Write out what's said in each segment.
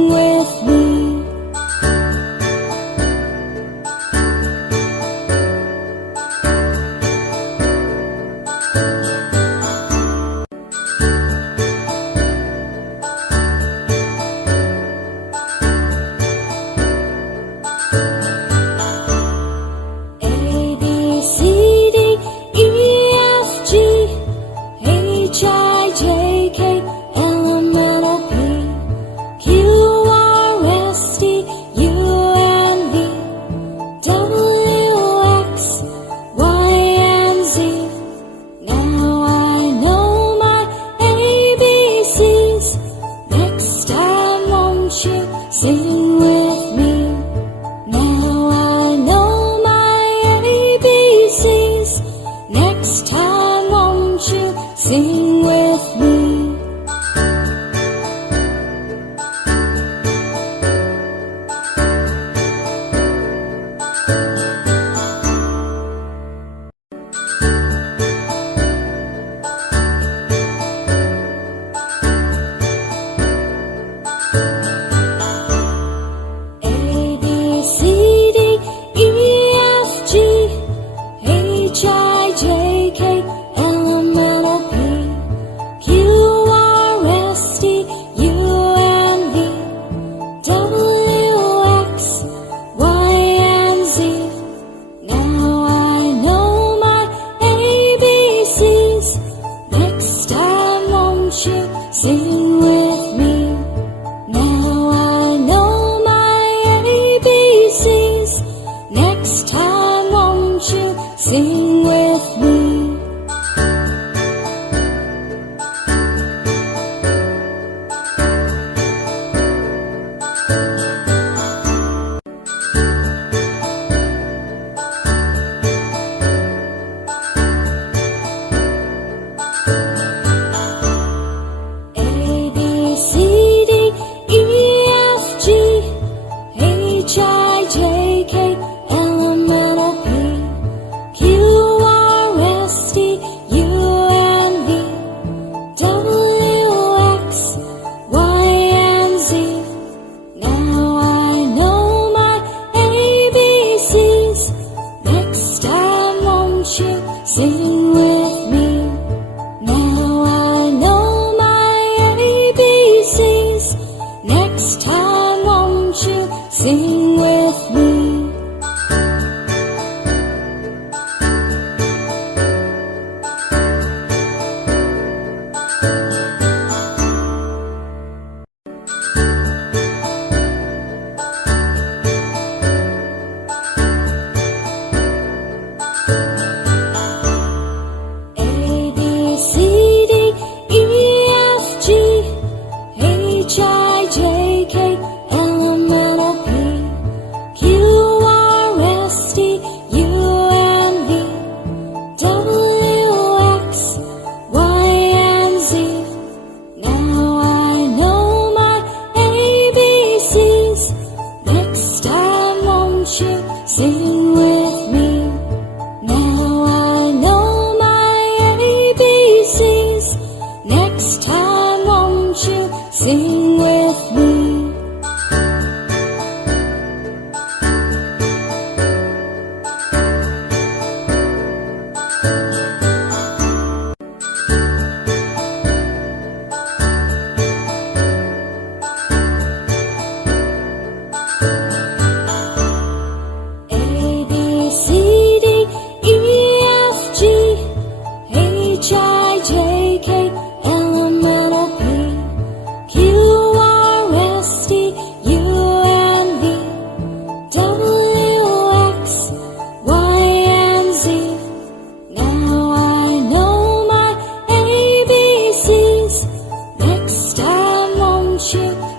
Sing with me. Sing with me. Now I know my ABCs. Next time won't you sing with me? Sing with me. Now I know my ABCs. Next time won't you sing with me? Sing with me. Now I know my ABCs. Next time won't you sing with me? Sing with me. Now I know my ABCs. Next time won't you sing with me?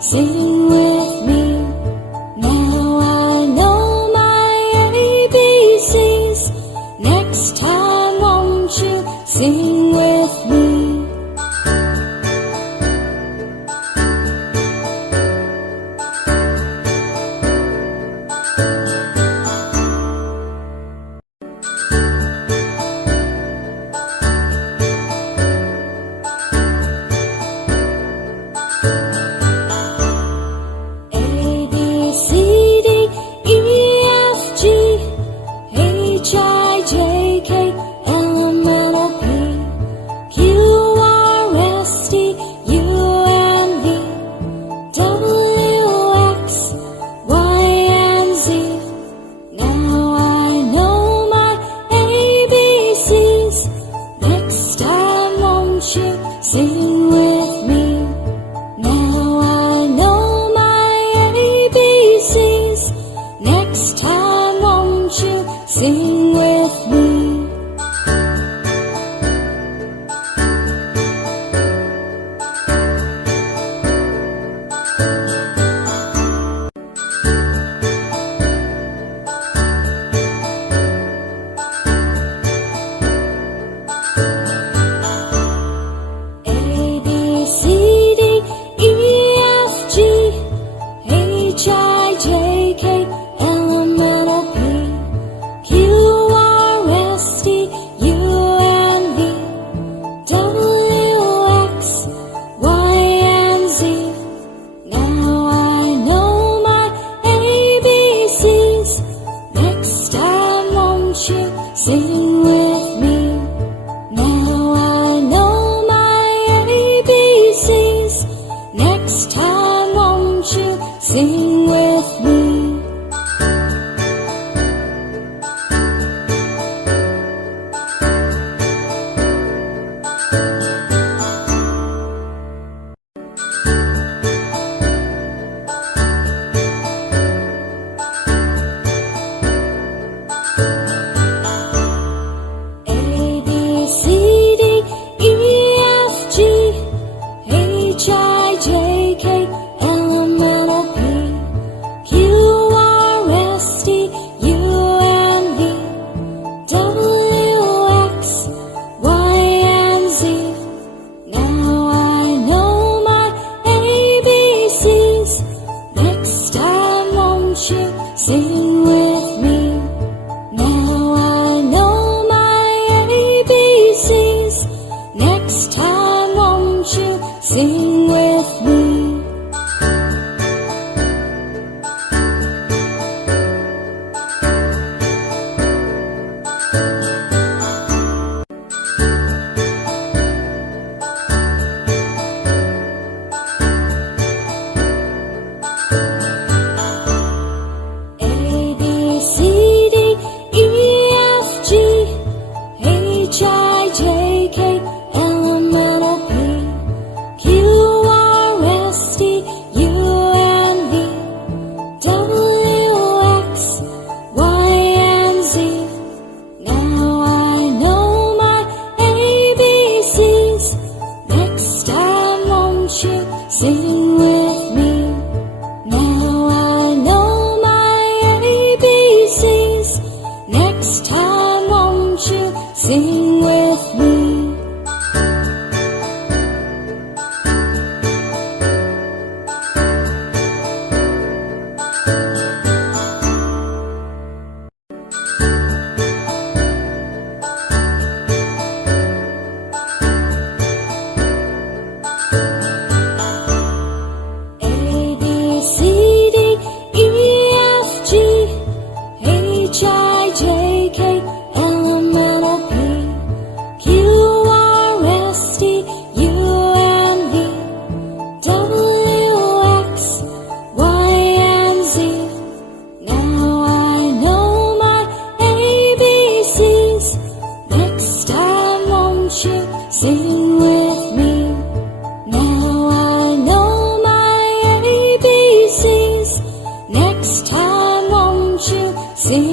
Sing with me. Now I know my ABCs. Next time won't you sing with me? sing with me. Sing with me. Now I know my ABCs. Next time won't you sing with me? Sing with me. Now I know my ABCs. Next time won't you sing with me? Sing with me. Now I know my ABCs. Next time won't you sing?